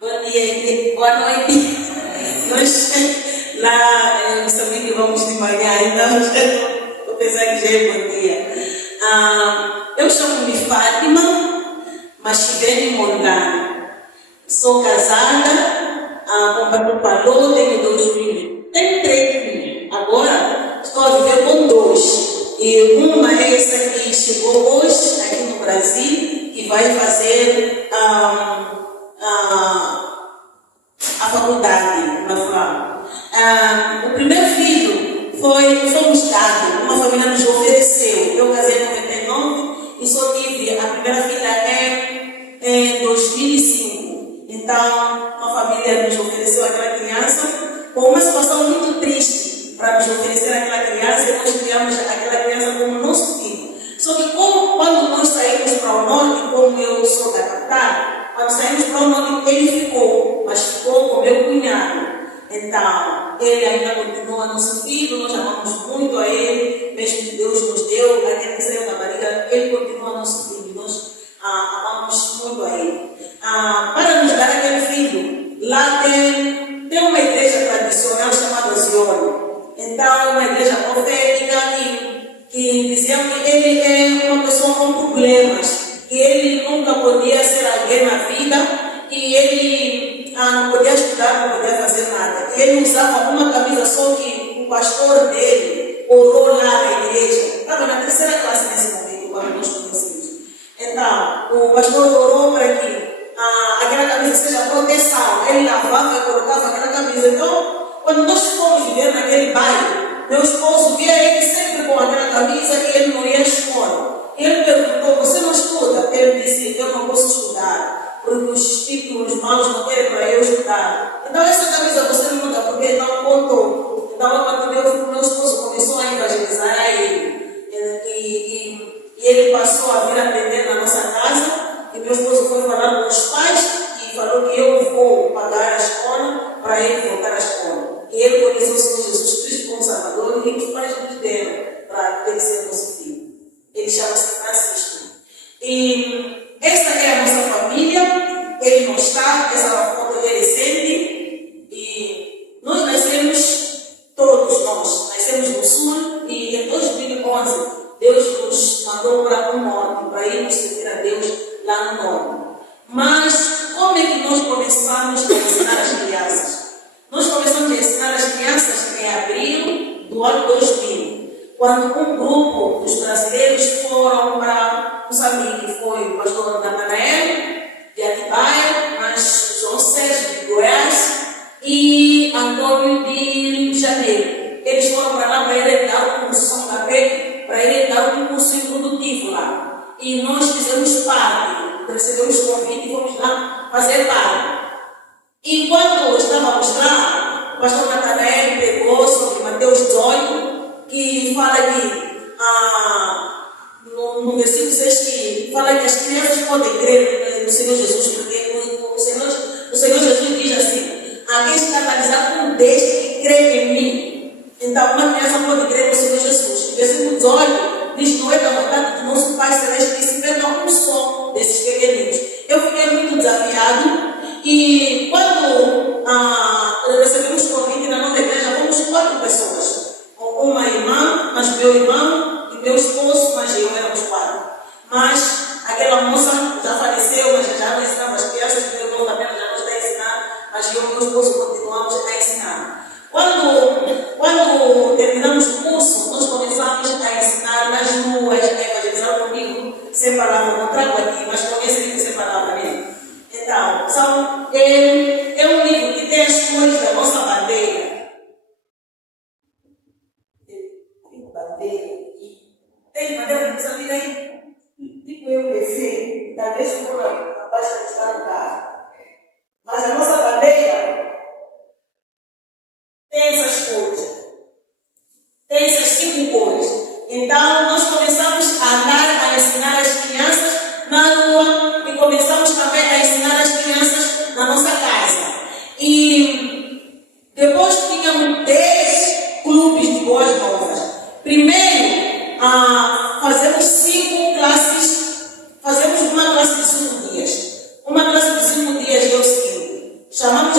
Bom dia, boa noite. Nós lá em Moçambique vamos de manhã, então apesar que já é bom dia. Eu chamo-me Fátima, mas Chibene Montano. Sou casada, como o pastor falou, tenho 2 filhos. Tenho 3 filhos. Agora estou a viver com 2. E uma é essa que chegou hoje aqui no Brasil e vai fazer a faculdade na FAM. O primeiro filho fomos dados, uma família nos ofereceu. Eu casei em 99 e só tive a primeira filha em 2005. Então, uma família nos ofereceu aquela criança com uma situação muito triste para nos oferecer aquela criança e nós criamos aquela criança como nosso filho. Só que quando nós saímos para o norte, como eu sou da capital, quando saímos para o norte, ele ficou, mas ficou com meu cunhado. Então, ele ainda continua nosso filho, nós amamos muito a ele, mesmo que Deus nos deu, aquele que saiu da barriga, ele continua nosso filho, nós amamos muito a ele. Para nos dar aquele filho, lá tem uma igreja tradicional chamada Zion. Então, é uma igreja profética que diziam que ele é uma pessoa com problemas, que ele nunca podia ser alguém na vida, que ele não podia estudar, não podia fazer nada. E ele usava uma camisa, só que o pastor dele orou lá na igreja. Estava na 3ª classe nesse momento, quando nós conhecemos. Então, o pastor orou para que aquela camisa seja proteção. Ele lavava e colocava aquela camisa. Então, quando nós fomos viver naquele bairro, meu esposo via ele sempre com aquela camisa e ele não ia à escola. Ele perguntou: você não estuda? Ele disse: eu não posso estudar, porque os espíritos maus não querem para eu estudar. Então essa camisa você não muda, porque ele não contou. Então quando meu esposo começou a evangelizar a ele, e ele passou a vir aprender na nossa casa, e meu esposo foi falar com os pais e falou que eu vou pagar a escola para ele voltar à escola. E ele conheceu o Senhor Jesus Cristo como Salvador e os pais nos deram para ele ser nosso filho. Ele chama-se Francisco. E essa é a nossa família. Ele não está, essa foto é recente. E nós nascemos, todos nós, nascemos no Sul. E em 2011, Deus nos mandou para o Norte, para irmos servir a Deus lá no Norte. Mas como é que nós começamos a ensinar as crianças? Nós começamos a ensinar as crianças em abril do ano 2000, quando um grupo dos brasileiros foram para Moçambique. Foi o pastor Natanael, de Atibaia, mas João Sérgio, de Goiás, e Antônio de Rio de Janeiro. Eles foram para lá para irem dar um curso, São Capé, para irem dar um curso introdutivo lá. E nós fizemos parte, recebemos convite e fomos lá fazer parte. E quando estávamos lá, o pastor Natanael pregou sobre Mateus 18, que fala que, no versículo 6, que fala que as crianças podem crer no Senhor Jesus, porque o Senhor Jesus diz assim: alguém está analisado com deste que crê em mim. Então, uma criança pode crer no Senhor Jesus. O versículo 18 diz: não é da vontade do nosso Pai Celeste que se perca um só desses pequeninos. Eu fiquei muito desafiado. E quando recebemos convite na nova igreja, fomos 4 pessoas. Uma irmã, mas meu irmão, e meu esposo, mas eu éramos 4. Mas aquela moça já faleceu, mas já não ensinava as crianças, meu irmão também já não está a ensinar, mas eu e meu esposo continuamos a ensinar. Quando terminamos o curso, nós começamos a ensinar nas ruas, a evangelizar comigo, sem palavra. Não trago aqui, mas conhece ele sem palavra mesmo. Então, são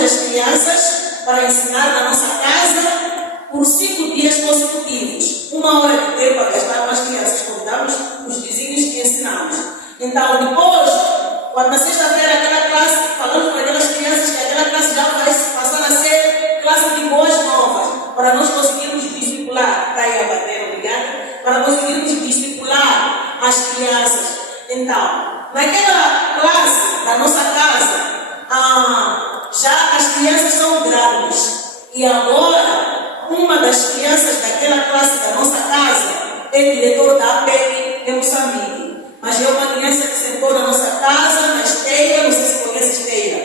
colocamos as crianças para ensinar na nossa casa por 5 dias consecutivos. 1 hora de tempo a gastar com as crianças. Convidamos os vizinhos que ensinamos. Então, depois, quando na sexta-feira aquela classe, falamos para aquelas crianças que aquela classe já vai passar a ser classe de boas novas, para nós conseguirmos discipular. Está aí a bater, obrigada. Para conseguirmos discipular as crianças. Então, naquela classe da nossa casa, já as crianças são grandes. E agora, uma das crianças daquela classe da nossa casa é diretor da APEC em Moçambique. Mas é uma criança que sentou na nossa casa, na esteira, não sei se conhece esteira.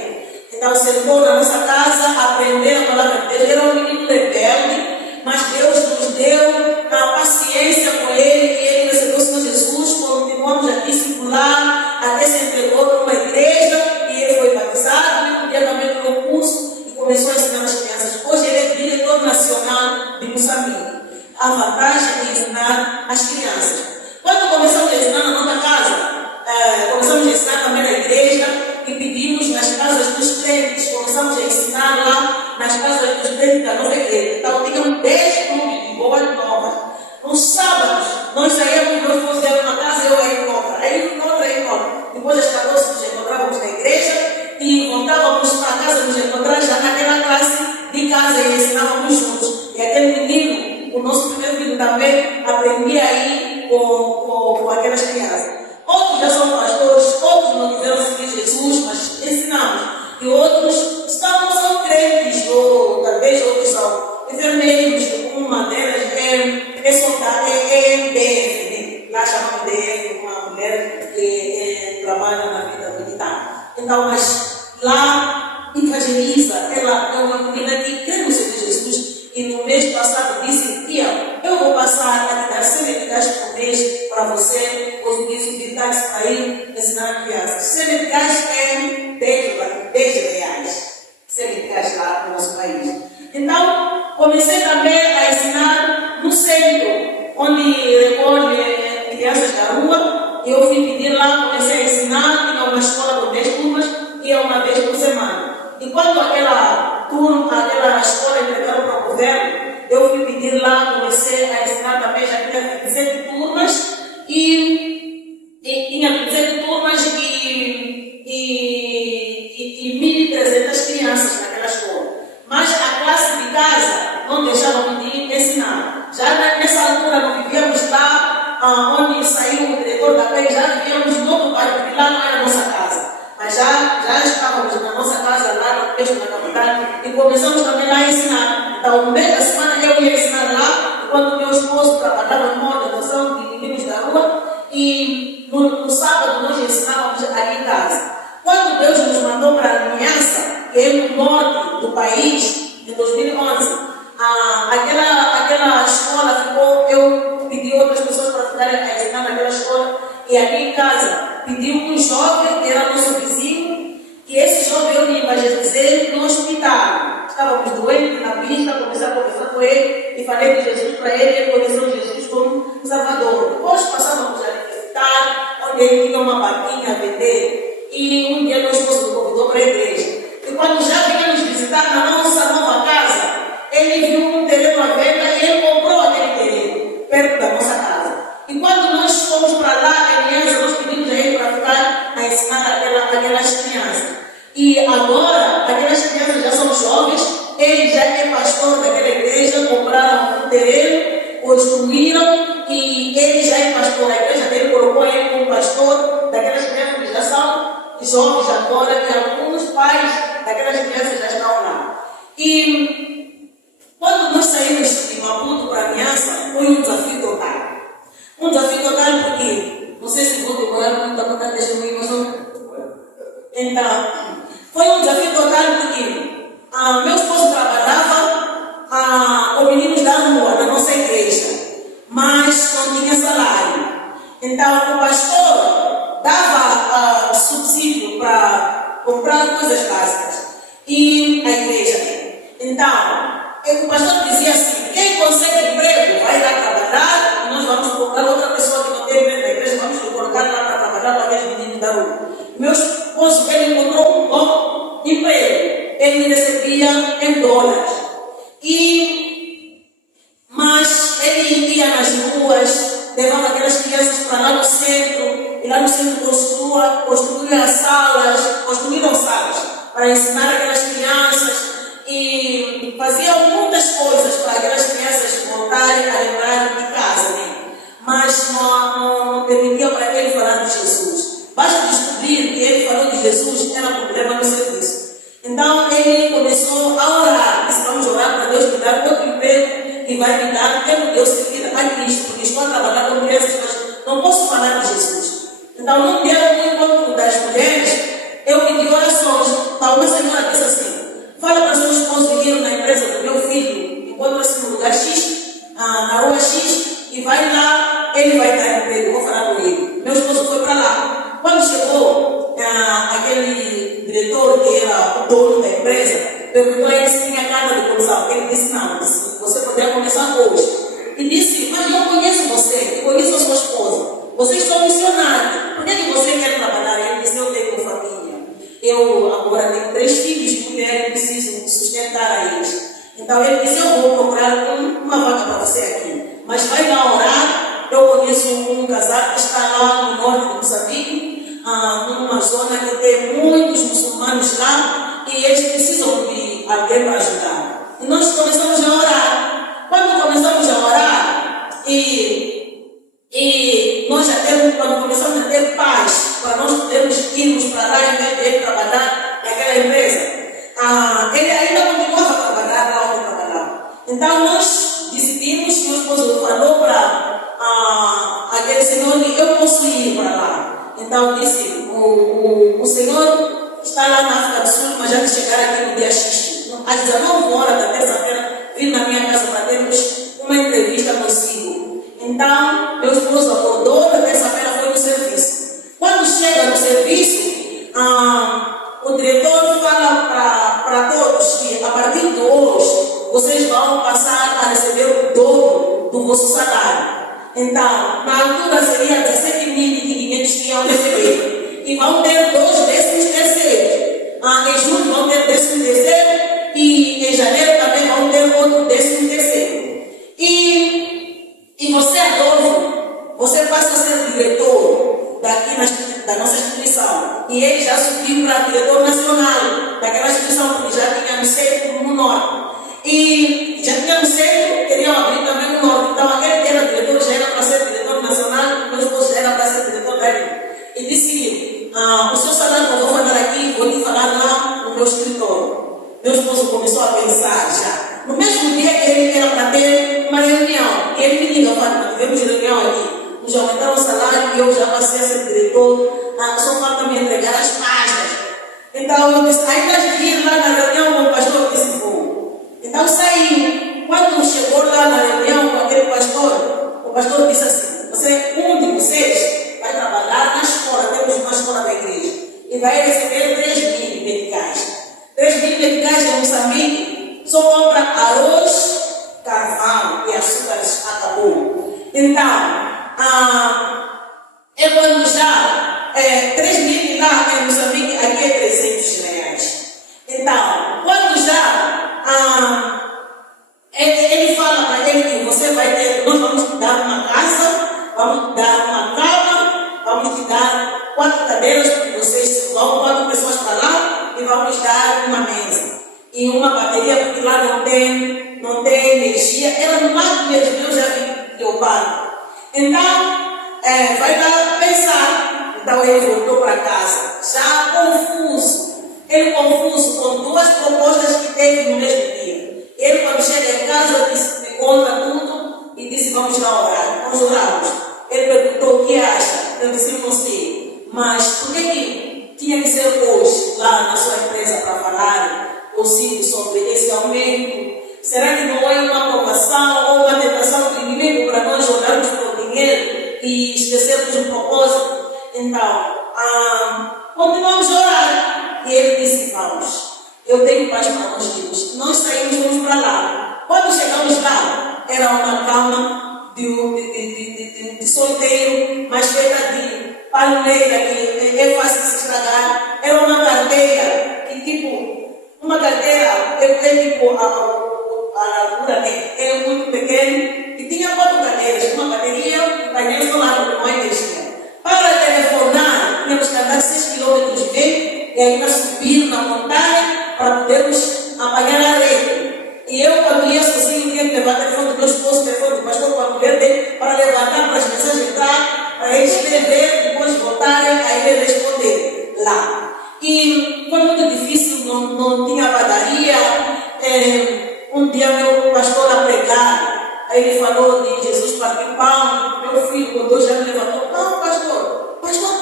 Então, sentou na nossa casa, aprendeu a palavra de Deus. Era um menino rebelde, mas Deus nos deu a paciência com ele, e ele recebeu o Senhor Jesus. Continuamos a discipular, até se entregou para uma igreja, e ele foi batizado, e imediatamente no curso, e começou a ensinar as crianças. Hoje ele é diretor nacional de Moçambique. A vantagem de ensinar as crianças. Quando começamos a ensinar na nossa casa, começamos a ensinar também na igreja, e pedimos nas casas dos crentes. Começamos a ensinar lá nas casas dos crentes da nova igreja. Então, tínhamos 10 clubes de boas novas. Nos sábados, nós saíamos, nós fomos uma casa, eu aí em outra. Aí em outra. Depois das 14 nos encontrávamos na igreja e voltávamos para casa nos encontrar já naquela classe de casa e ensinávamos juntos. E aquele menino, o nosso primeiro filho também, aprendia aí com aquelas crianças. Outros já são pastores, outros não quiseram seguir Jesus, mas ensinamos. E outros são crentes, ou talvez outros são enfermeiros. Uma delas é soldado, é DF, lá chamamos DF, uma mulher que trabalha na vida militar. Então, mas lá evangeliza, ela é uma menina que quer seguir Jesus. E no mês passado disse: tia, eu vou passar a te dar 100 meticais por mês para você conseguir vitais para ir ensinar crianças. 100 meticais é 10 reais. 100 meticais lá no nosso país. Então, comecei também a ensinar no centro, onde recolhe crianças da rua. Eu fui pedir lá, comecei a ensinar, tinha uma escola com 10 turmas, ia uma vez por semana. E quando aquela escola entregaram para o governo, eu fui pedir lá, comecei a ensinar também, já tinha 27 turmas, e tinha 27 turmas e 1.300 crianças naquela escola. Mas a classe de casa não deixava de ensinar. Já nessa altura não vivíamos lá, onde saiu o diretor da PEI, já vivíamos em outro bairro, porque lá não era a nossa casa. Mas já estávamos na nossa casa, lá no texto da capital, e começamos também lá a ensinar. Então, no meio da semana eu ia ensinar lá, enquanto meu esposo trabalhava numa organização de meninos da rua, e no sábado nós ensinávamos ali em casa. Quando Deus nos mandou para a Aliança, que é no norte do país, em 2011, aquela escola ficou, eu pedi outras pessoas para ficarem a ensinar naquela escola, e aqui em casa pedi um jovem que era nosso vizinho, que esse jovem eu me evangelizei no hospital. Estávamos doentes na pista, comecei a conversar com ele e falei de Jesus para ele, ele conheceu Jesus como Salvador. Depois passávamos a visitar, onde ele tinha uma barquinha a vender, e um dia meu esposo me convidou para a igreja. E quando já vinha nos visitar na nossa nova casa, ele viu um terreno à venda e ele comprou aquele terreno, perto da nossa casa. E quando nós fomos para lá, a criança, nós pedimos a ele para ficar a ensinar aquelas crianças. E agora, aquelas crianças já são jovens, ele já é pastor daquela igreja, compraram um terreno, construíram, e ele já é pastor. A igreja dele colocou ele como pastor daquelas crianças que já são jovens agora, e alguns pais daquelas crianças já estão lá. E quando nós saímos de Maputo para a Aliança, foi um desafio total. Um desafio total porque, não sei se vou demorar muito a contar testemunho, mas não. Então, foi um desafio total porque meu esposo trabalhava com meninos da rua, na nossa igreja, mas não tinha salário. Então, o pastor dava subsídio para comprar coisas básicas e a igreja. Então, o pastor dizia assim: quem consegue emprego vai lá trabalhar, e nós vamos comprar outra pessoa que não tem emprego na igreja, vamos colocar lá para trabalhar para aqueles meninos da rua. Meu esposo, ele encontrou um bom emprego. ele recebia em dólares. Mas ele ia nas ruas, levava aquelas crianças para lá no centro, e lá no centro construíram salas para ensinar aquelas crianças, e faziam muitas coisas para aquelas crianças voltarem a lembrar de casa, né? Mas não permitia para ele falar de Jesus. Basta descobrir que ele falou de Jesus, era problema no serviço. Então ele começou a orar. Disse: vamos orar para Deus me dar outro emprego que vai me dar tempo de eu servir a Cristo, porque estou a trabalhar com crianças, mas não posso falar de Jesus. Então, num dia no encontro das mulheres, eu pedi orações. Uma senhora disse assim: fala para seu esposo ir na empresa do meu filho, encontra-se no lugar X, na rua X, e vai lá, ele vai dar emprego, vou falar com ele. Meu esposo foi para lá. Quando chegou, aquele diretor, que era o dono da empresa, perguntou a ele se tinha carta de condução. Ele disse: não, você poderia começar hoje. E disse: mas eu conheço você, conheço a sua esposa, vocês são missionários, por que você quer trabalhar? Ele disse: eu tenho família. Eu agora tenho 3 filhos de mulher e preciso sustentar a eles. Então ele disse: eu vou procurar uma vaga para você aqui, mas vai lá orar. Eu conheço um casal que está lá no norte de Moçambique, numa zona que tem muitos muçulmanos lá, e eles precisam de alguém para ajudar. E nós começamos a orar. Quando começamos a orar, e nós quando começamos a ter paz, para nós podermos irmos para lá em vez de ele trabalhar naquela empresa, ele ainda continuava a trabalhar lá onde trabalhava. Então nós decidimos, meu esposo falou para aquele senhor que eu posso ir para lá. Então disse: o senhor está lá na África do Sul, mas já que chegar aqui no dia X, às 19 horas da terça-feira, vim na minha casa para termos uma entrevista consigo. Então, meu esposo acordou, na terça-feira foi no serviço. Quando chega no serviço, o diretor fala para todos que a partir de hoje vocês vão passar a receber o dobro do vosso salário. Então, na altura seria 17.500 que iam receber. E vão ter 2 13º. Em julho vão ter 13º e em janeiro também vão ter outro 13º. E você, Adolfo, você passa a ser diretor daqui da nossa instituição. E ele já subiu para diretor nacional daquela instituição, porque já tínhamos centro no norte. E já tínhamos centro, queriam abrir também no norte. Então aquele que era diretor já era para ser diretor nacional, meu esposo já era para ser diretor da ilha. E disse: o seu salário eu vou falar aqui, vou lhe falar lá no meu escritório. Meu esposo começou a pensar já. No mesmo dia que ele era para ter uma reunião, e ele me liga: Fátima, tivemos reunião aqui, nos aumentaram o salário e eu já passei a ser diretor, só falta me entregar as pastas. Então eu disse: aí estás de ir lá na reunião com o pastor? Disse: vou. Então saiu. Quando chegou lá na reunião com aquele pastor, o pastor disse assim: um de vocês vai trabalhar na escola, temos uma escola da igreja, e vai receber 3.000 meticais. 3.000 meticais em Moçambique só compra arroz, carvão e açúcares, acabou. Então, quando já 3.000 lá em Moçambique, aqui é 300 reais. Então, quando já ele fala para ele que você vai ter, nós vamos te dar uma casa, vamos te dar uma cama, vamos te dar 4 cadeiras, porque vocês vão 4 pessoas para lá, e vamos dar uma mesa e uma bateria, porque lá não tem energia. Era no lado mesmo, eu já vi Leopardo. Então, vai lá pensar. Então ele voltou para casa, já confuso. Ele confuso com 2 propostas que teve no mesmo dia. Ele, quando chega em casa, disse: me conta tudo, e disse: vamos lá orar. Nós oramos. Ele perguntou: o que acha? Eu disse: não sei. Mas por que tinha que ser hoje, lá na sua empresa, para falar consigo sobre esse aumento? Será que não é uma provação ou uma tentação do inimigo para nós olharmos para o dinheiro e esquecermos o propósito? Então, continuamos a orar. E ele disse: vamos, eu tenho paz para nós filhos. Nós saímos, fomos para lá. Quando chegamos lá, era uma cama de solteiro, mas feita de palmeira, que é fácil de se estragar. Era uma carteira, que tipo, uma carteira a altura é muito pequeno, e tinha 4 cadeiras, uma cadeirinha, o painel solar, não é energia. Para telefonar, tínhamos que andar 6 km e ainda subir na montanha para podermos apanhar a rede. E eu, quando ia sozinho, tinha que levar o telefone do meu esposo, o telefone do pastor, para a mulher dele, para levantar, para as mensagens entrar, para eles escrever, depois voltarem, aí ele responder lá. E foi muito difícil, não tinha padaria. Um dia meu pastor a pregar, aí ele falou de Jesus partiu pão. Meu filho, com 2 anos, levantou: não, pastor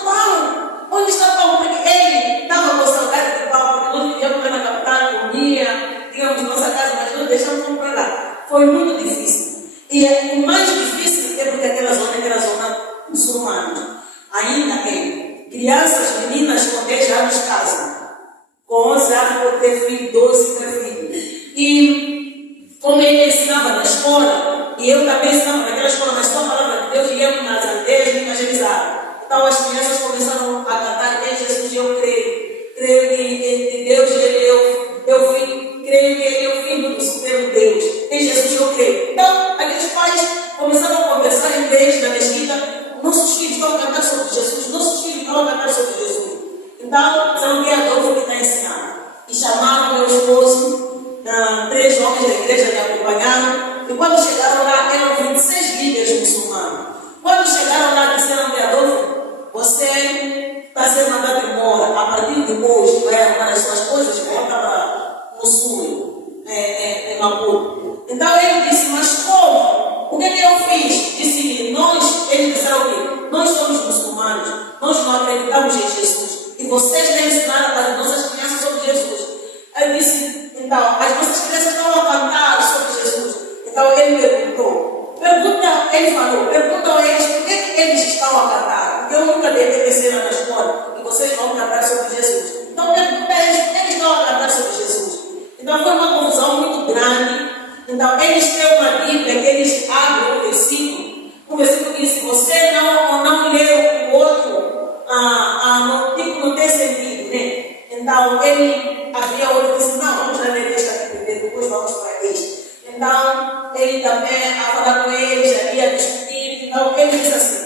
pão, onde está o pão? Porque ele estava com saudade de pão, porque nós vivíamos lá na capital, comia, tínhamos nossa casa, mas não deixamos comprar lá. Foi muito difícil. E o mais difícil é porque aquela zona era a zona muçulmana. Ainda tem crianças, meninas com 10 anos casam. Com 11 anos pode ter filho, 12 ter filho. E como ele ensinava na escola, e eu também ensinava naquela escola, mas só a palavra de Deus, íamos nas aldeias e evangelizavam. Então as crianças começaram a cantar: em Jesus eu creio que Deus ele é o Filho, creio que ele é o Filho do Supremo Deus, em Jesus eu creio. Então aqueles pais começaram a conversar em vez na mesquita: nossos filhos estão a cantar sobre Jesus, nossos filhos estão a cantar sobre Jesus. Então, são que Adolfo que está ensinando. E chamaram meu esposo, 3 homens da igreja me acompanharam. E quando chegaram lá, eram 26 líderes muçulmanos. Quando chegaram lá, disseram que Adolfo, você está sendo mandado embora. A partir de hoje, vai arrumar as suas coisas e volta para o sul, em Maputo. Então ele disse: mas como? O que eu fiz? Disse que eles disseram que nós somos muçulmanos, nós não acreditamos em Jesus. E vocês nem ensinaram as nossas crianças sobre Jesus. Ele disse: então, as nossas crianças estão a cantar sobre Jesus. Então ele perguntou: ele falou, perguntam a eles por que eles estão a cantar. Porque eu nunca dei descer na escola e vocês vão cantar sobre Jesus. Então pergunta a eles por que eles estão a cantar sobre Jesus. Então foi uma confusão muito grande. Então eles têm uma Bíblia que eles abrem um versículo que diz: se você não leu o outro, não tem sentido, né? Então havia outro que disse: não, vamos ler este aqui primeiro, depois vamos para este. Então ele também a falar com eles, a discutir. Então ele disse assim: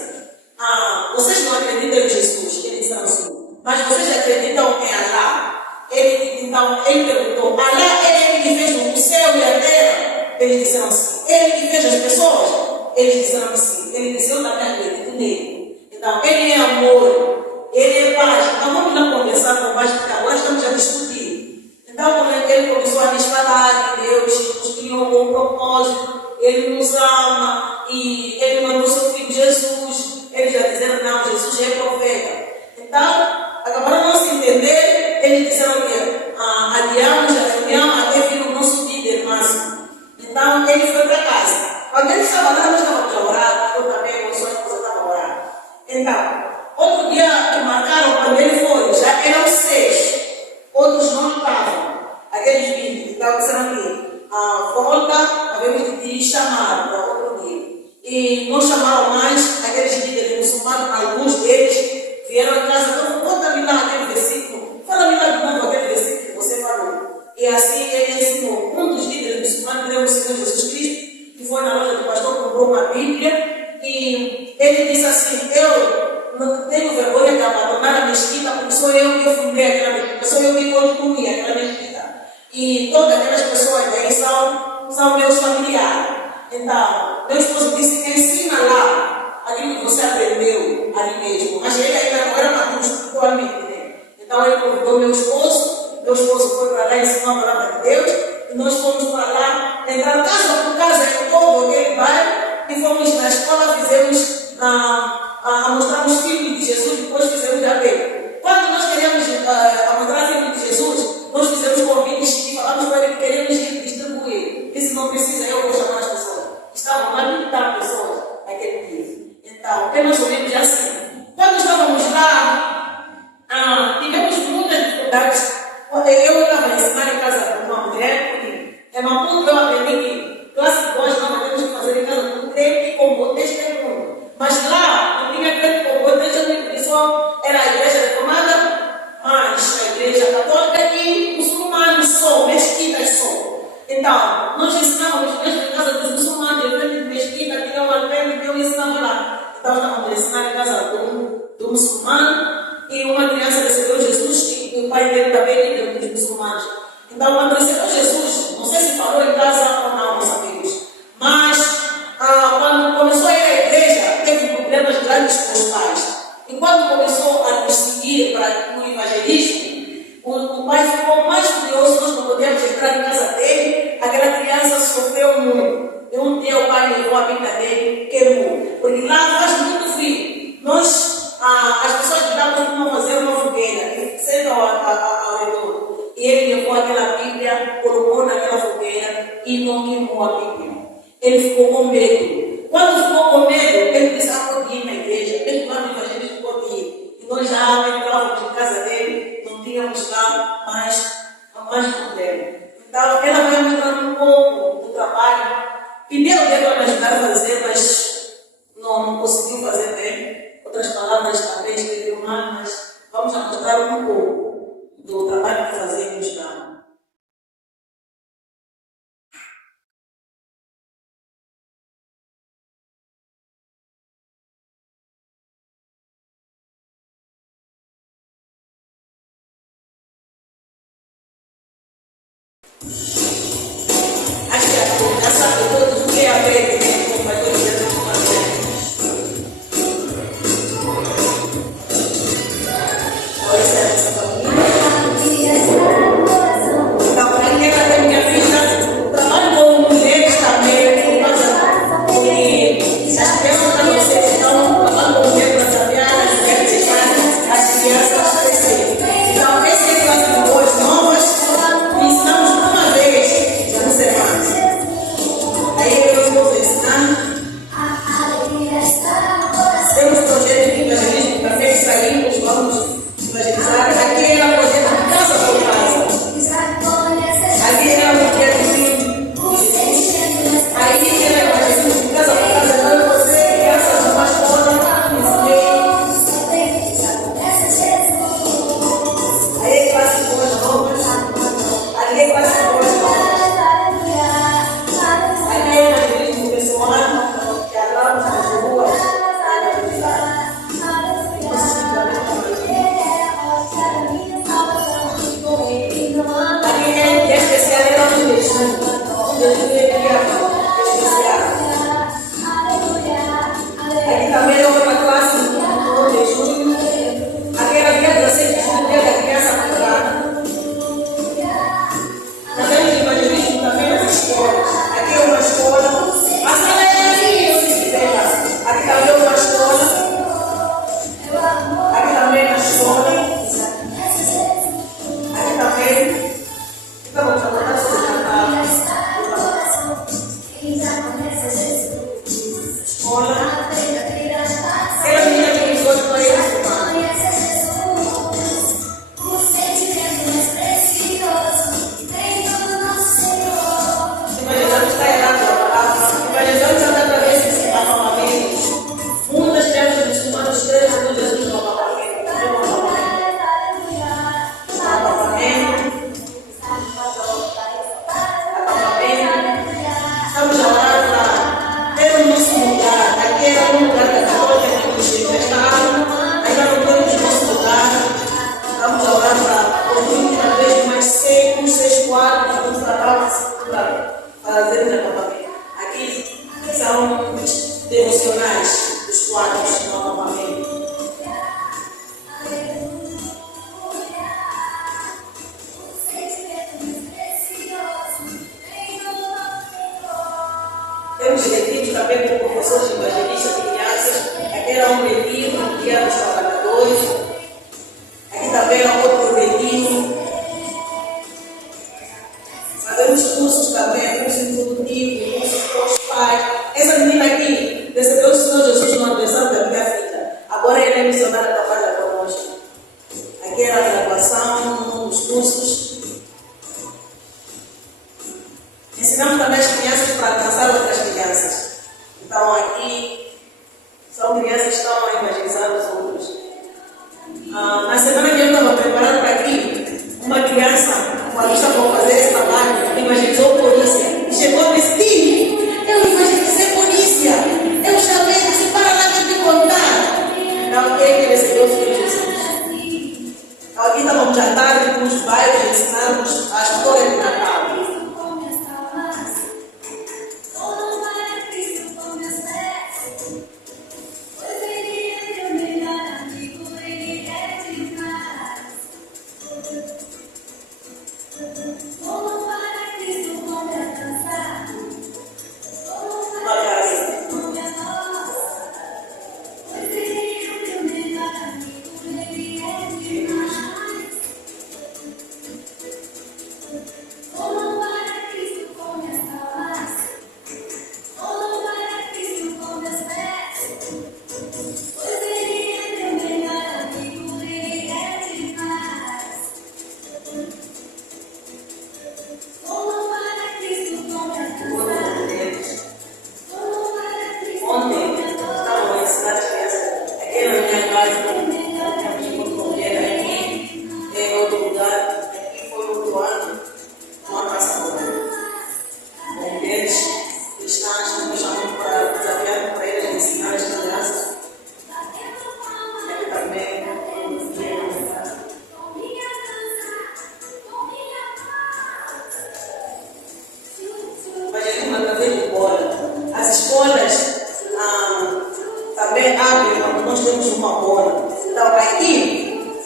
vocês não acreditam em Jesus? Eles disseram assim: mas vocês acreditam em Allah? Então ele perguntou: Allah é ele que fez o céu e a terra? Eles disseram assim: ele que fez as pessoas? Eles disseram assim. Ele disse: eu também acredito nele. Então ele é amor, ele é paz. Então vamos lá conversar com paz, porque agora estamos a discutir. Então quando ele começou a nos falar que Deus nos criou com um propósito, ele nos ama e ele mandou seu filho Jesus. Eles já disseram: não, Jesus é profeta. Então acabaram não se entender. Eles disseram que adiamos a reunião até vir o nosso líder máximo. Então ele foi para casa. Quando ele estava lá, nós estávamos a orar, eu também, eu sua esposa estava a orar. Então, outro dia que marcaram, quando ele foi, já eram 6, outros não estavam, aqueles 20. Então disseram que volta, havemos de te chamar para outro dia. E não chamaram mais aqueles líderes muçulmanos, alguns deles vieram a casa: então conta-me lá aquele versículo, fala-me lá de novo aquele versículo que você falou. E assim ele ensinou. Um dos líderes muçulmanos era o Senhor Jesus Cristo, que foi na loja do pastor, comprou uma Bíblia, e ele disse assim: eu não tenho vergonha de abandonar a mesquita, porque sou eu que fundei aquela mesquita, sou eu que construí aquela mesquita. E todas aquelas pessoas aí são meus familiares. Então, meu esposo disse: ensina lá aquilo que você aprendeu ali mesmo. Mas ele ainda não era maduro espiritualmente, né? Então ele convidou meu esposo foi para lá ensinar a palavra de Deus, e nós fomos para lá, entrar casa por casa em todo aquele bairro, e fomos na escola, fizemos mostramos filme de Jesus, depois fizemos a ver. Quando nós queríamos mostrar filme de Jesus, nós fizemos convites e falamos para ele que queríamos distribuir. Disse: não precisa, eu vou chamar as pessoas. Estavam lá 30 pessoas naquele dia. Então, é mais ou menos assim. Quando estávamos lá, tivemos muitas dificuldades. Eu estava a ensinar em casa com uma mulher, porque é uma puta, eu aprendi que classe de voz não temos que fazer em casa com crente e com botês de mundo. Mas lá não tinha crente com botês de mundo, só era a igreja reformada, mas a igreja católica e muçulmanos só, mesquitas só. Então, nós ensinávamos mesmo em casa dos muçulmanos, em frente de mesquita, tinha uma frente que eu ensinava lá. Então, estávamos a ensinar em casa do muçulmano e uma criança recebeu Jesus e o pai dele também era dos muçulmanos. Então, quando recebeu Jesus, não sei se falou em casa ou não, meus amigos, mas quando começou a ir à igreja, teve problemas grandes com os pais. E quando começou a nos seguir para o evangelismo, o pai ficou mais curioso, nós não podíamos entrar em casa dele, aquela criança sofreu muito. E um dia o pai levou a Bíblia dele, queimou, porque lá faz muito frio. As pessoas de lá costumam fazer uma fogueira, sendo ao redor. E ele levou aquela Bíblia, colocou naquela fogueira e não queimou a Bíblia. Ele ficou com medo. Quando ficou com medo, ele disse: pode ir na igreja, mesmo lá no evangelismo pode ir. E nós já entrávamos em casa dele, não tínhamos lá mais problema. Então, ela vai mostrando um pouco do trabalho. Pediu dele para me ajudar a fazer, mas não conseguiu fazer bem. Outras palavras também escreveu mal, mas vamos mostrar um pouco do trabalho que fazemos lá. Acho que já sabe todos o que é a ver com o pai do Jesus fazer. Pois é, essa família. Então, aí ela tem minha filha, trabalho com mulheres também, por causa que as crianças para vocês estão trabalhando com mulheres para desafiar as mulheres de casa, as crianças a crescer. Então, esse é classe de boas novas, ensinamos uma vez por semana. Aí eu vou ensinar. Temos projeto de evangelismo também, saímos, vamos evangelizar. Aqui era o projeto de casa por casa. Ali era o projeto de aí era o evangelismo de casa por casa. Então você, crianças do pastor, aí é classe de boas novas. Ali é classe de boas novas. Ali é evangelismo pessoal, que hablamos nas ruas. Aqui também é outra classe do 1 de junho. Aquela dia 16 de junho, dia da criança cultural. Fazemos evangelismo também nas escolas. Aqui é uma escola. A sala é assim, eu se quiser. Aqui também é uma escola. Aqui também é uma escola. Aqui também. Estamos trabalhando sobre a escola. Ela menina que me trouxe para ele. Evangelizando está errado a palavra. Evangelizando está através de acalmamentos. Muitas crianças muçulmanas creem no Jesus no acalmamento. Estamos a orar para ter o nosso lugar. Aqui era um lugar da católica que nos manifestaram. Ainda não temos o nosso lugar. Vamos a orar para construir cada vez mais 6 quadros. Vamos para fazer o acampamento. Aqui são devocionais dos quadros do acampamento. Temos retiros também com professores evangelistas de crianças. Aqui era um retiro no Dia dos Trabalhadores. Aqui também era outro retiro. Fazemos cursos também, cursos introdutivos, cursos para os pais. Essa menina aqui recebeu o Senhor Jesus no aniversário da minha filha. Agora ela é missionária, trabalha conosco. Aqui era a graduação, os cursos. Ensinamos também as crianças para alcançar outras crianças. Então aqui são crianças que estão a evangelizar os outros. Na semana que eu estava preparando para aqui, uma criança, quando estava a fazer esse trabalho, evangelizou polícia. Chegou e disse: Tim, eu evangelizei polícia. Eu chamei e disse: para lá que eu te contar. Então, quem recebeu o Filho de Jesus? Aqui estávamos à tarde nos bairros ensinarmos a história de Natal. As escolas também abrem quando nós temos uma bola. Então, aqui,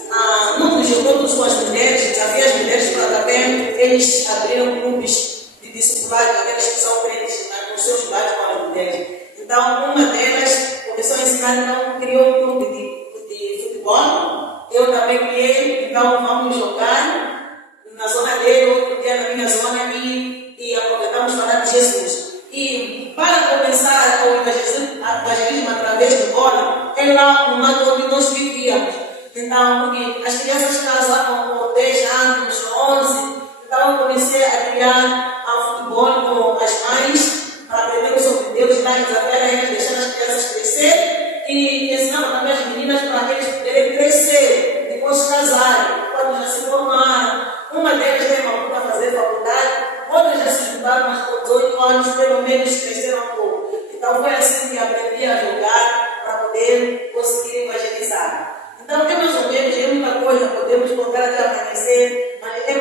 não chegou todas as mulheres, havia as mulheres para também, eles abriram grupos de discipulado, aqueles que são crentes, nos seus lares com as mulheres. Então, uma delas começou a ensinar, então, criou um grupo de futebol. Eu também criei, então, vamos jogar na zona dele, outro dia na minha zona, e aproveitamos para falar de Jesus. E para começar o evangelismo através do bola, é lá no lado onde nós vivíamos. Então, porque as crianças casavam com 10 anos, 11, então eu comecei a criar futebol com as mães, para aprender sobre Deus, lá em Isabela, deixar as crianças crescer, e ensinava também as meninas para eles poderem crescer, depois casarem, quando já se formaram. Uma delas tem uma para fazer faculdade, outras já se juntaram, mas com 18 anos, pelo menos cresceram um pouco. Então foi assim que aprendi a jogar para poder conseguir evangelizar. Então tem mais ou menos, é muita coisa, podemos contar até amanhecer, mas é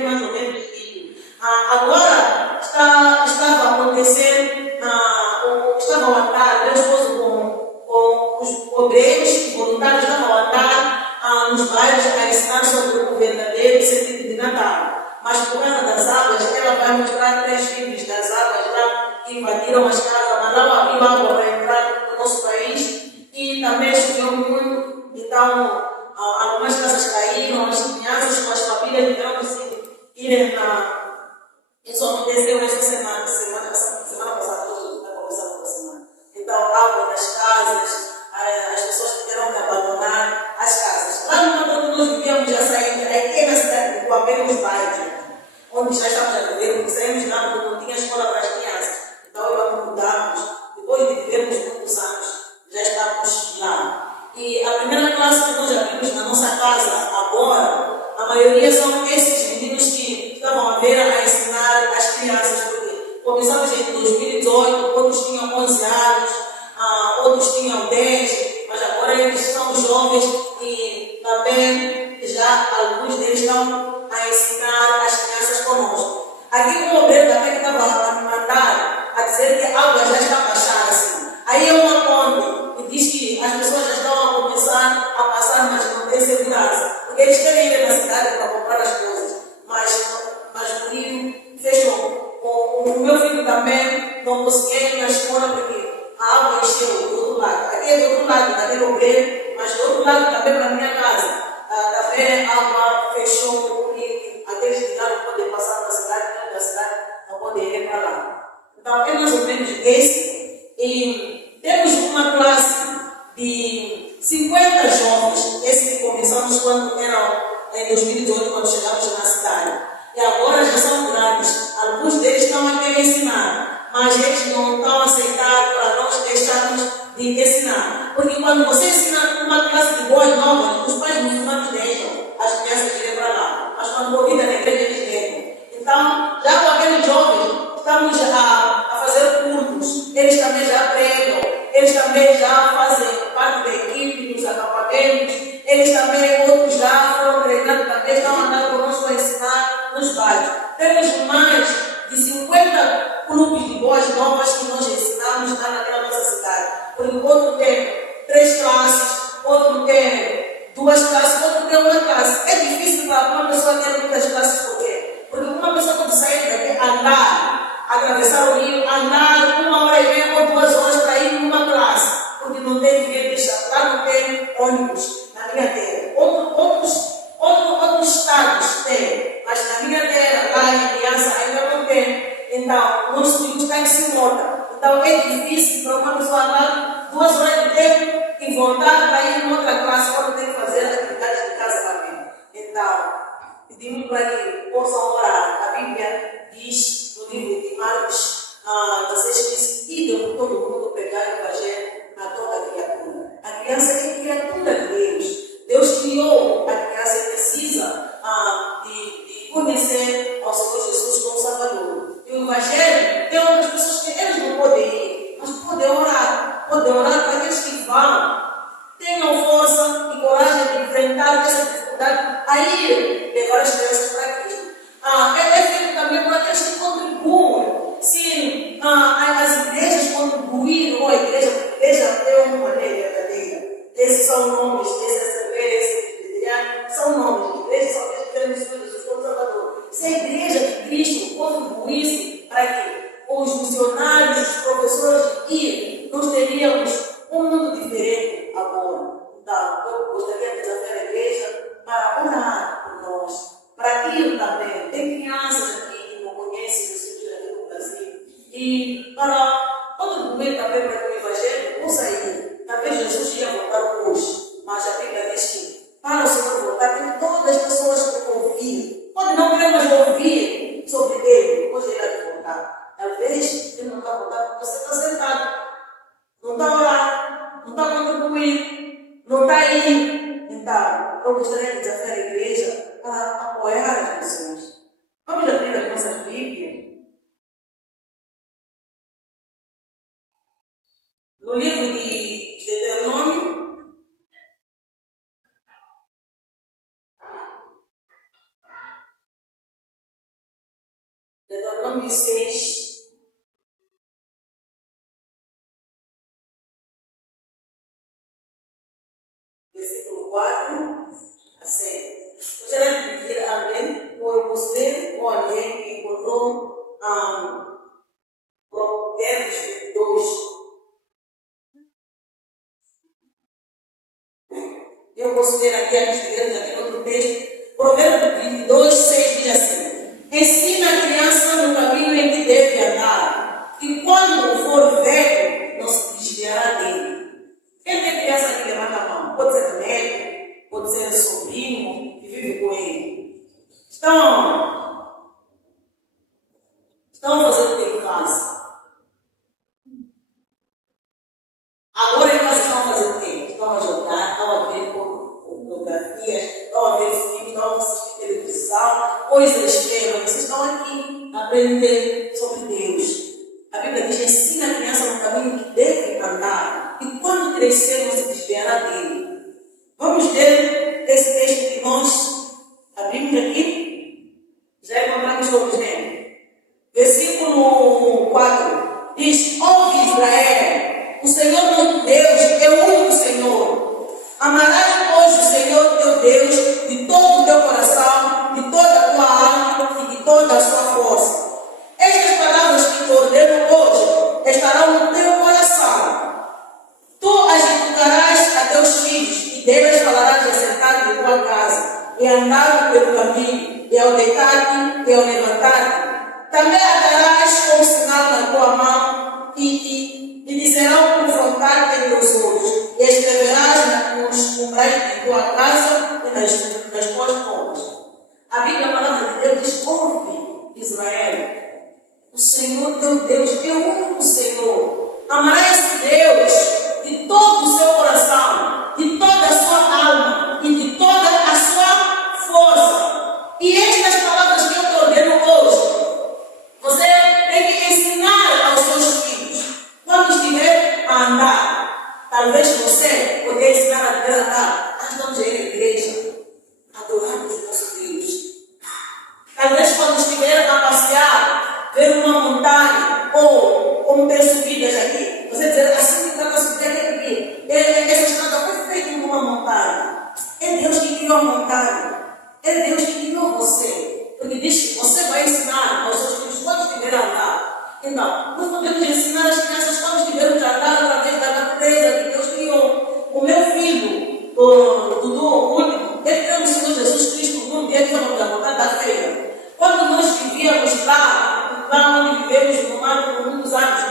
mais ou menos isso. Agora estava acontecendo, estava a andar, meu esposo com os obreiros voluntários estavam a andar nos bairros a ensinar sobre o verdadeiro sentido de Natal. Mas por causa das águas, ela vai mostrar 3 filmes das águas lá que invadiram as casas, mas não abriu água para entrar no nosso país. E também choveu muito, então algumas casas caíram, as crianças com as famílias tiveram que irem na. Isso aconteceu esta semana passada, todos está começando a semana. Então, água nas casas, as pessoas tiveram que abandonar as casas. Lá no mundo onde nós vivíamos, já saímos, aqui na cidade de Coabé, nos bairros, onde já estamos a viver, porque saímos lá porque não tinha escola para as crianças. Então, mudamos. Depois de vivermos muitos anos, já estamos lá. E a primeira classe que nós abrimos na nossa casa agora, a maioria são esses meninos que estavam a ver a ensinar as crianças, porque começamos em 2018, outros tinham 11 anos, outros tinham 10, mas agora eles são jovens e também já alguns deles estão a ensinar as crianças conosco. Aqui um obreiro também que estava a me mandar a dizer que a água já está baixando assim. Aí eu aponto e diz que as pessoas já estão a começar a passar, mas não tem segurança. Porque eles querem ir na cidade para comprar as coisas, mas o rio fechou. O meu filho também não conseguia ir na escola porque a água encheu do outro lado. Aqui é do outro lado, daquele obreiro, mas do outro lado também para a minha casa. Também a água fechou e aqueles que não podem passar na cidade, dentro da cidade, não podem ir para lá. Então é mais ou menos esse. E temos uma classe de 50 jovens, esse que começamos quando era em 2018, quando chegamos na cidade. E agora já são grandes. Alguns deles estão a querer ensinar, mas eles não estão a aceitar para nós deixarmos de ensinar. Porque quando você ensina uma classe de boas novas, os pais muçulmanos deixam as crianças irem para lá. Mas quando convida na igreja, eles deixam. Então, já com aqueles jovens, nos bairros. Temos mais de 50 clubes de boas novas que nós ensinamos naquela nossa cidade. Porque outro tem 3 classes, outro tem 2 classes, outro tem 1 classe. É difícil para uma pessoa ter muitas classes, por quê? Porque uma pessoa pode sair daqui, andar, atravessar o rio, andar 1h30 ou 2 horas para ir numa classe. Porque não tem ninguém deixar, lá não tem ônibus, na minha terra. Outros estados têm, mas na minha terra, lá em criança, ainda não tem. Então, o nosso filho está em cima. Então, é difícil para uma pessoa andar 2 horas de tempo e voltar para ir em outra classe quando tem que fazer atividades de casa também. Então, pedimos para que possam orar. A Bíblia diz no livro de Marcos 16:15: "Ide por todo mundo pregar o Evangelho a toda criatura." A criança é criatura de Deus. Deus criou a criança e precisa de conhecer ao Senhor Jesus como Salvador. E o Evangelho tem outras pessoas que eles não podem ir, mas podem orar para aqueles que vão. Tenham força e coragem de enfrentar essa dificuldade a ir levar as crianças para Cristo. É feito também por aqueles que contribuem. Sim, as igrejas contribuíram com a igreja é uma maneira verdadeira. Esses são nomes, são nomes de igrejas, são igrejas que queremos Jesus como Salvador. Se a igreja de Cristo contribuísse para que os missionários, os professores de ir, nós teríamos um mundo diferente agora. Então, eu gostaria de desafiar a igreja para orar por nós, para ir também. Tem crianças aqui que não conhecem Jesus aqui no Brasil. E para contribuir também para que o Evangelho possa ir. Talvez Jesus ia voltar hoje, mas a Bíblia diz que para o Senhor voltar, tem todas as pessoas que ouvir. Pode não queremos ouvir sobre Ele, hoje Ele vai voltar. Talvez Ele não vai voltar porque você está sentado. Não está orando, não está contribuindo, não está aí. Então, eu gostaria de desafiar a igreja para apoiar as pessoas. Vamos abrir as nossas Bíblias. No livro de Deuteronômio, Deuteronômio 6, versículo 4 a 6. Gostaria de pedir a alguém, ou você, ou alguém que encontrou Provérbios 22. Eu posso ler aqui a escritura, aqui no outro texto. Provérbios 22, 6 diz assim: "Ensina a criança no caminho em que deve andar, e quando for velho, não se desviará dele." Quem tem criança que levanta a mão? Pode ser neto, pode ser sobrinho que vive com ele. Estão fazendo o que em casa? Agora em casa estão fazendo o quê? Estão a jogar, estão a ver fotografias, estão a ver filmes, estão a assistir televisão, coisas feias. Vocês estão aqui a aprender sobre Deus. A Bíblia diz: "Ensina a criança no caminho que deve andar, e quando crescer não se desviará dele." Vamos ler esse texto que nós abrimos aqui. Já encontramos todos, né? Versículo 4 diz: "Ouve, Israel, o Senhor nosso Deus é o único Senhor. Amarás, pois, o Senhor teu Deus de todo o teu coração, de toda a tua alma e de toda a sua força." Estas palavras que te ordeno hoje estarão no teu coração. Tu as inculcarás a teus filhos, e delas falarás assentado em tua casa, e andando pelo caminho, e ao deitar-te, e ao levantar-te. Também atarás como sinal na tua mão, e te serão por frontal entre os olhos, e escreverás nos umbrais de tua casa e nas tuas portas. A Bíblia, a palavra de Deus, diz: "Ouve, Israel, o Senhor teu Deus é o único Senhor. Amarás Deus de todo o seu coração, de toda a sua alma e de toda a sua força." E estas palavras que eu te ordeno hoje, você tem que ensinar aos seus filhos. Quando estiver a andar, talvez você possa ensinar a andar. Nós estamos aí na igreja, adoramos o nosso Deus. Talvez numa montanha, ou como ter subidas aqui. Você dizer assim que trata subir aqui. Essa estrada foi feita numa montanha. É Deus que criou a montanha. É Deus que criou você. Porque diz que você vai ensinar aos seus filhos quando estiverem a andar. Então, nós podemos ensinar as crianças quando estiverem a andar através da natureza que Deus criou. O meu filho, o Dudu, o último, ele criou o Senhor Jesus Cristo num dia que chamamos da montanha da feira. Quando nós vivíamos lá onde vivemos no mar por muitos anos,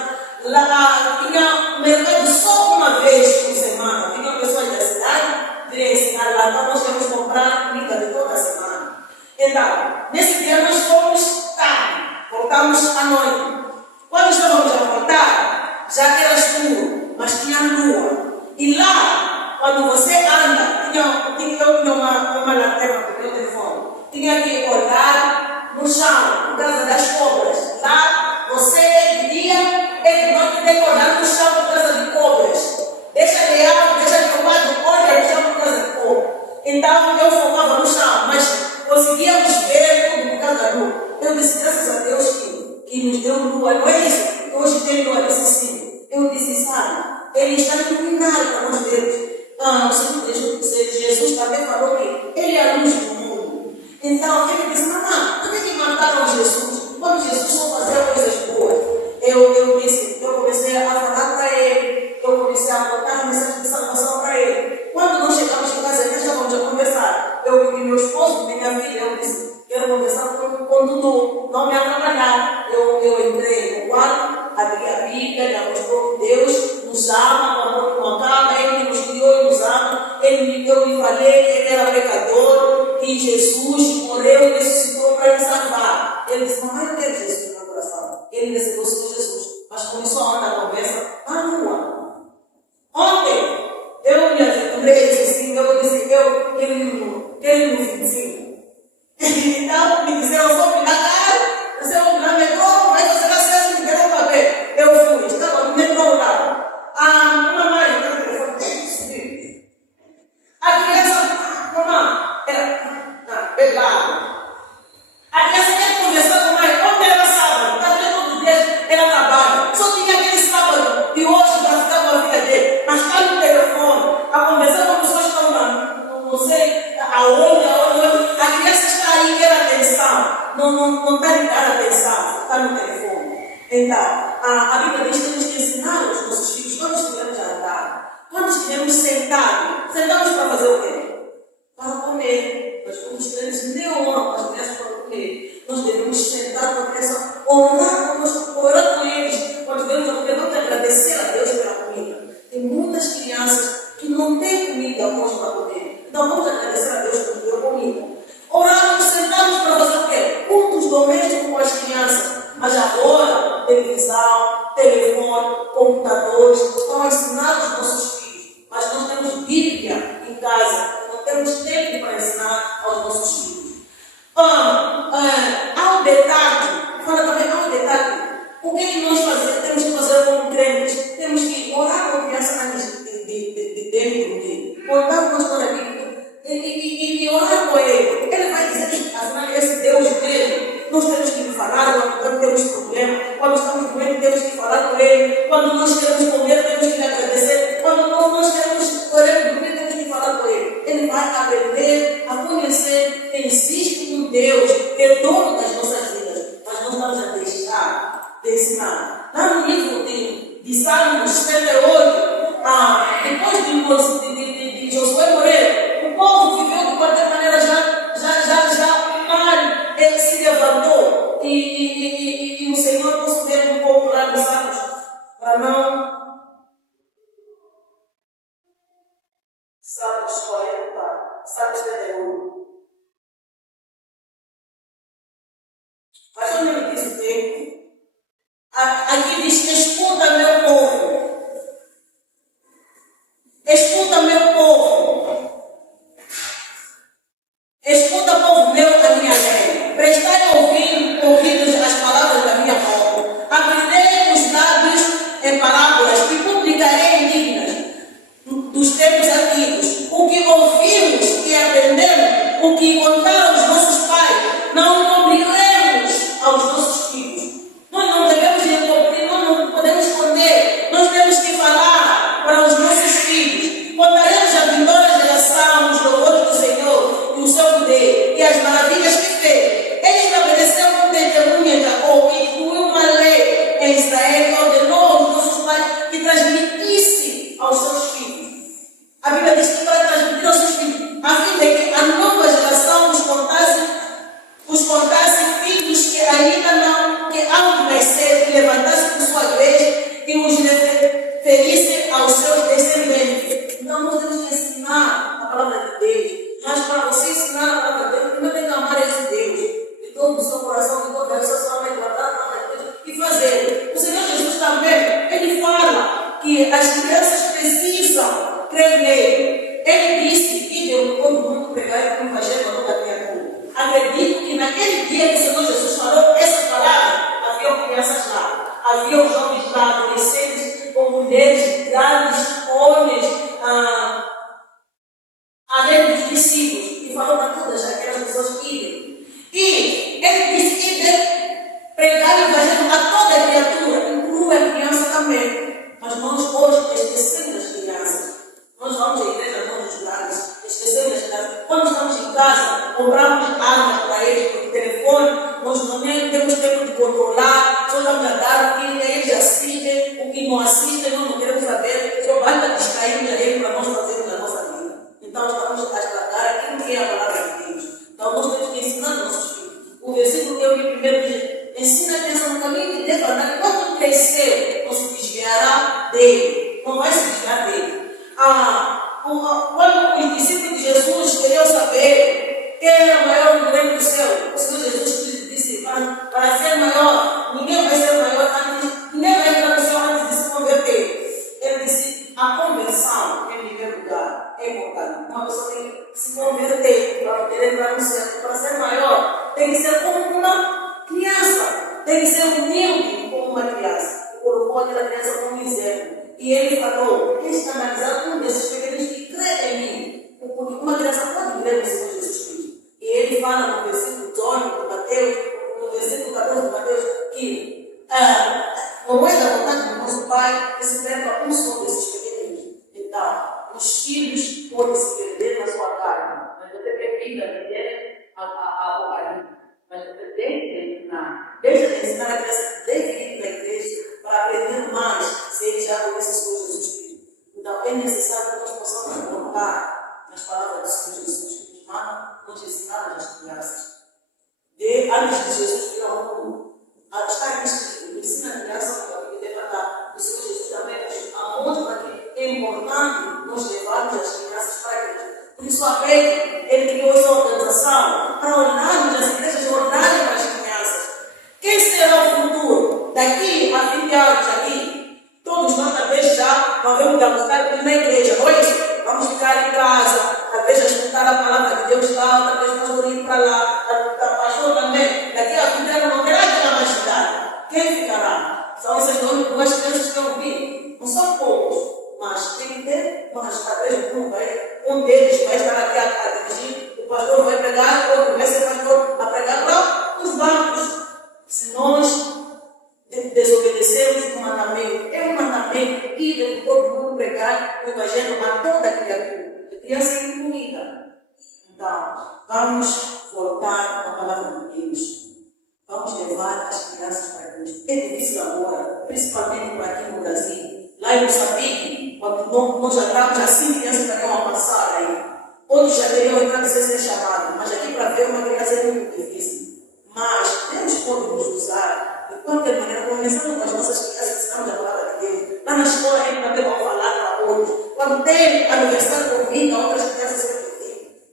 lá tinha mercado só uma vez por semana. Tinha pessoas da cidade, viria ensinar lá, então nós íamos comprar comida de toda a semana. Então, nesse dia nós fomos tarde, voltamos à noite. Quando estávamos a voltar, já era escuro, mas tinha lua. E lá, quando você anda, eu tinha uma lanterna do meu telefone, tinha que olhar no chão, por causa das cobras. Lá, você é de dia, é de noite, tem que olhar no chão por causa de cobras. Deixa de água, deixa de tomar, olha no chão por causa de cobras. Então, eu focava no chão, mas conseguíamos ver tudo por causa da lua. Eu disse, graças a Deus que nos deu lua, não é isso? Hoje tem lua, eu disse sim. Eu disse, sabe, ele está iluminado para nós vermos. O Senhor Jesus também falou que ele é a luz do mundo. Então, ele disse, mamãe, por que mataram Jesus? Quando Jesus só fazia coisas boas. Eu comecei a falar para ele, eu comecei a botar a mensagem de salvação para ele. Quando nós chegamos em casa, nós estávamos a conversar. Eu e meu esposo, minha filha, eu disse, quero conversar com o Dudu, não me atrapalhar. Eu entrei no quarto, abri a Bíblia, já mostrou que Deus nos ama, o amor não acaba, Ele nos criou e nos ama. Eu lhe falei que Ele era pecador, que Jesus morreu e ressuscitou para nos salvar. Ele disse, mamãe, eu quero Jesus no meu coração. Ele recebeu o Senhor Jesus, mas começou a andar a conversa na rua. Ontem, eu me aventurei assim, eu disse, ele no vizinho. Então, me disseram, eu sou na cara, você é na metrô, mas você está certo, me deram o papel. Eu fui, estava no metrô lá. Uma mãe, a criança, mamãe, pegado. A criança quer conversar com a mãe, ontem era sábado, está vendo todos os dias, ela trabalha. Só tinha aquele sábado, e hoje vai ficar com a vida dele. Mas está no telefone, a conversar com pessoas que estão lá, não sei aonde, a criança está aí, quer atenção. Não está ligada a atenção, está no telefone. Então, a Bíblia diz que temos que ensinar os nossos filhos quando estivermos a andar, quando estivermos sentados. Sentamos para fazer o quê? Para comer. Nós somos crentes neon, as crianças para comer. Nós devemos sentar com a criança, orar com eles. Quando estivermos a comer, vamos agradecer a Deus pela comida. Tem muitas crianças que não têm comida hoje para comer. Então vamos agradecer a Deus por deu comida. Oramos, sentamos para fazer o quê? Cultos domésticos com as crianças. Mas agora, televisão, telefone, computadores, estão a ensinar os nossos filhos. Mas nós temos Bíblia em casa, não temos tempo para ensinar aos nossos filhos. Há um detalhe, fala também, há um detalhe. O que é que nós fazemos? Temos que fazer como crentes. Temos que orar com a criança antes de dormir. Contar com a história bíblica. E orar com ele. Ele vai dizer que, afinal, esse Deus dele, nós temos que lhe falar quando temos problema. Quando estamos doentes, temos que falar com ele. Quando nós queremos comer, temos que lhe agradecer. Quando nós queremos dormir, temos que falar com ele. Ele vai aprender a conhecer que existe um Deus que é dono das nossas vidas. Mas nós estamos a deixar de ensinar. Lá no livro de Salmos 78, depois de Josué morrer, o povo viveu de qualquer maneira ele se levantou e o Senhor nos deu um pouco lá dos Salmos para não. Salmos 40, Salmos 71. Mas onde ele diz o tempo? Aqui diz: escuta, meu povo. Escuta, meu povo. Escuta, povo meu, da minha lei. Prestai ouvidos às palavras da minha boca. Abrirei os lábios em parábolas e publicarei dignas dos tempos antigos. O que ouvimos e aprendemos, o que contaram os nossos pais, não cumpriremos aos nossos filhos. Nós ainda não, que há de nascer e levantar-se por sua vez e os referisse aos seus descendentes. Então nós temos que ensinar a palavra de Deus. Mas para você ensinar a palavra de Deus, primeiro tem que amar esse Deus. De todo o seu coração, de toda a sua alma, guardar a palavra de Deus e fazer. O Senhor Jesus também, Ele fala que as crianças precisam crer nele. Ele disse que deu todo mundo pregar o evangelho a toda a criatura. Acredito que naquele dia que o Senhor Jesus falou essa palavra, havia crianças lá, havia jovens lá, adolescentes, com mulheres, grandes, homens, além dos discípulos, e falou para todas aquelas pessoas que irem. E ele disse que deve pregar o evangelho a toda a criatura, inclui a criança também. Mas nós hoje esquecemos das crianças. Nós vamos à igreja, vamos grandes, esquecemos das crianças. Quando estamos em casa, compramos armas para eles por telefone, nós não temos tempo de controlar, só vamos a dar o que eles assistem, o que não assistem, nós não queremos saber, só basta distrairmos a eles para nós fazermos a nossa vida. Então estamos a estragar aquilo que é a palavra de Deus. Então nós temos que ensinar nossos filhos. O versículo que eu li primeiro diz: ensina a criança no caminho que deve andar, quando crescer, não se desviará dele, não vai se desviar dele. Quando os discípulos de Jesus queriam saber quem era maior no reino do céu, o Senhor Jesus disse: para ser maior, ninguém vai ser maior antes, ninguém vai entrar no céu antes de se converter. Ele disse: a conversão, em primeiro lugar, é importante. Uma pessoa tem que se converter para poder entrar no céu. Para ser maior, tem que ser como uma criança, tem que ser humilde como uma criança. E colocou aquela criança como exemplo. E ele falou: quem está analisando um desses pequenos que crê em mim? Porque uma criança pode crer no Senhor Jesus Cristo. E ele fala no versículo 18 de Mateus, no versículo 14 de Mateus, que não é da vontade do nosso Pai que se perca um só desses pequenos. Então, os filhos podem se perder na sua carne, mas você tem vida dele a bocaria. Mas você tem que ensinar. Deixa de ensinar a criança que deve ir para a igreja para aprender mais se ele já conhece as coisas do Espírito. Então é necessário que nós possamos colocar nas palavras do Senhor Jesus que nos manda, nos ensinar as crianças. Antes de Jesus virar ao mundo, está aqui ensina a criança que deve andar. O Senhor Jesus também mostra que é importante nós levarmos as crianças para a igreja. Por isso, a ele criou essa organização para olharmos as igrejas, olharem para as crianças. Quem será o futuro? Daqui a 20 anos, aqui, todos nós talvez já vamos buscar na igreja, não é isso? Vamos ficar em casa, talvez a escutar a palavra de Deus lá, talvez o pastor ir para lá, a pastor também. Daqui a 20 anos não terá que mais cidade. Quem ficará? São essas duas crianças que eu vi. Não são poucos. Mas tem que ter, mas talvez um deles vai estar aqui a dirigir, o pastor vai pregar, outro vai ser pastor a pregar para os bancos. Se nós desobedecermos o mandamento, é um mandamento que deve todo mundo pregar o evangelho a toda a criatura, a criança incluída. Então, vamos voltar à palavra de Deus. Vamos levar as crianças para Deus. É difícil agora, principalmente por aqui no Brasil. Lá em Moçambique, quando nós já estamos assim, crianças já estão a passar aí. Outros já teriam entrado sem ser chamados, mas aqui para ver uma criança é muito difícil. Mas Deus pode nos usar de qualquer maneira, começando com as nossas crianças, ensinamos a palavra de Deus. Lá na escola, a gente também vai falar para outros. Quando tem aniversário convida outras crianças a se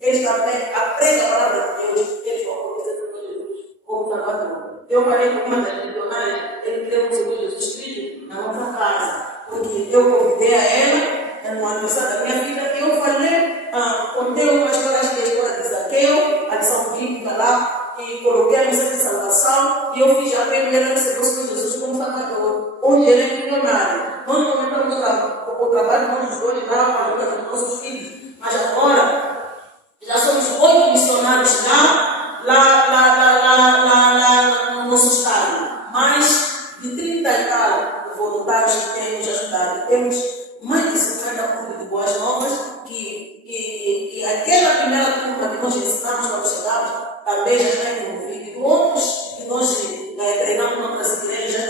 eles também aprendem a palavra de Deus, eles vão conhecer o Senhor Jesus como Salvador. Eu falei com uma das missionárias, ele creu no Senhor Jesus Cristo na nossa casa. Porque eu convidei a ela no aniversário da minha filha e eu falei, contei uma história, acho que é a história de Zaqueu, a lição bíblica lá, e coloquei a missão de salvação e eu fiz a pena e ela recebeu o Senhor Jesus como Salvador. Hoje ele é milionário. Nós comentamos o trabalho com os dois lá para a ajuda dos nossos filhos, mas agora já somos 8 missionários lá no nosso estado, mais de 30 e tal voluntários que temos ajudado. Temos mais de 50 clubes de boas novas que aquela primeira turma que nós ensinamos quando chegamos também já está envolvido. Outros que nós treinamos em outras igrejas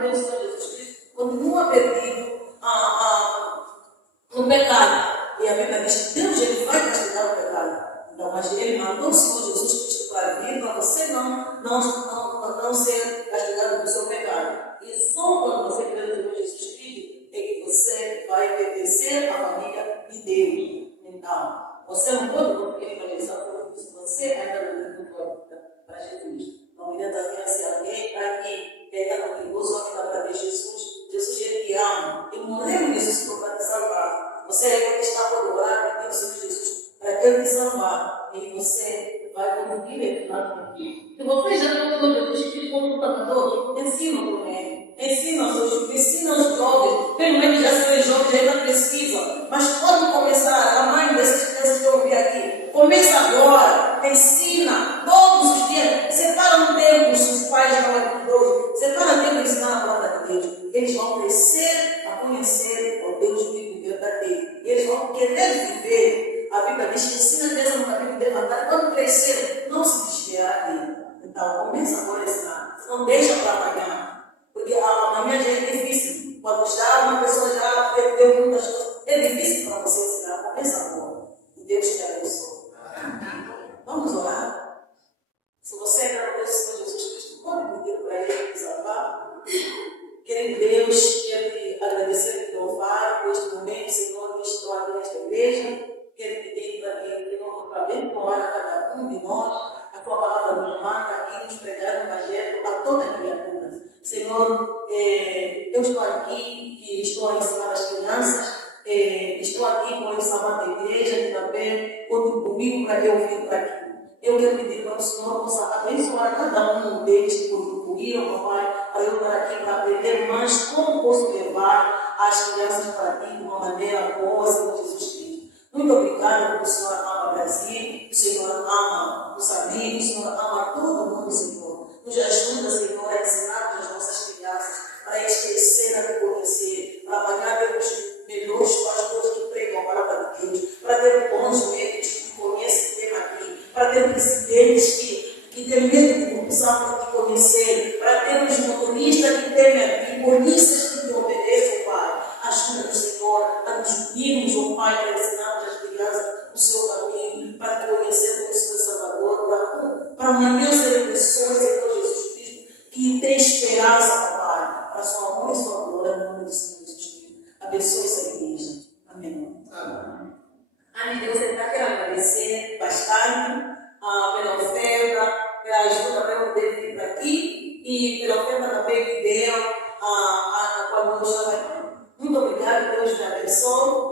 tem o Senhor Jesus Cristo, continua perdido no pecado. E a Bíblia diz que Deus ele vai castigar o pecado. Então, mas ele mandou o Senhor Jesus Cristo para vir, para você não ser castigado do seu pecado. E só quando você crê no Senhor Jesus Cristo é que você vai pertencer à família de Deus. Então, você não pode confiar para Jesus, porque se você ainda não pode para Jesus. Não adianta ver se alguém está aqui, que ainda não ligou sua vida para Jesus. Jesus ele te ama. E morreu Jesus para te salvar. Você ainda está por orar, pedir o Senhor Jesus para Ele te salvar. E você vai conseguir entrar aqui. Se você já não tem Jesus Cristo como lutador, ensina com ele. Ensina os seus filhos, ensina os jovens. Pelo menos já são jovens, ainda precisam. Mas quando começar, a mãe dessas crianças que eu ouvi aqui, começa agora, ensina todos os dias. Separa um tempo, os pais da palavra de Deus. Separa um tempo de ensinar a palavra de Deus. Eles vão crescer a conhecer o Deus vivo e verdadeiro. Eles vão querer viver. A Bíblia diz que ensina a criança no caminho de levantar. Quando crescer, não se desviar dele. Então, começa agora a ensinar. Não deixa para amanhã. Porque amanhã já é difícil. Quando já uma pessoa já perdeu muitas coisas, é difícil para você ensinar. Começa agora. E Deus te abençoe. Vamos orar? Se você ainda não conhece o Senhor Jesus Cristo, pode pedir para Ele te salvar. Querido Deus, quero te agradecer e louvar por este momento, Senhor, que estou aqui nesta igreja. Quero pedir para que, Senhor, para abençoar a cada um de nós, a tua palavra nos manda aqui, nos pregar no Evangelho a toda criatura. Senhor, eu estou aqui e estou a ensinar as crianças, estou aqui com essa amada igreja que também contribuiu para eu vir para aqui. Eu quero pedir para o Senhor possa abençoar cada um deles que contribuíram, papai, para eu estar aqui para aprender mais como posso levar as crianças para ti de uma maneira boa, Senhor Jesus Cristo. Muito obrigada porque o Senhor ama o Brasil, o Senhor ama Moçambique, o Senhor ama todo mundo, Senhor. Nos ajuda, Senhor, a ensinar as nossas crianças para eles crescerem a te conhecer, para pagar pelos melhores pastores que pregam a palavra de Deus, para ter bons médicos que conhecem o tema aqui, para ter presidentes que têm medo de corrupção para te conhecer, para termos motoristas que temem a ti, polícias que te obedecem, Pai. Ajuda-nos, Senhor, a nos unirmos, oh Pai, para ensinarmos as crianças o seu caminho, para te conhecer como Senhor Salvador, para amanhã serem pessoas, Senhor Jesus Cristo, que têm esperança, Pai, para a sua amor e sua glória, no nome do Senhor Jesus Cristo. Abençoe essa igreja. Amém. Amém. Deus, eu quero agradecer bastante pela oferta, pela ajuda para eu poder vir para aqui e pela oferta também que deram quando eu estava aqui. Muito obrigado, Deus te abençoe.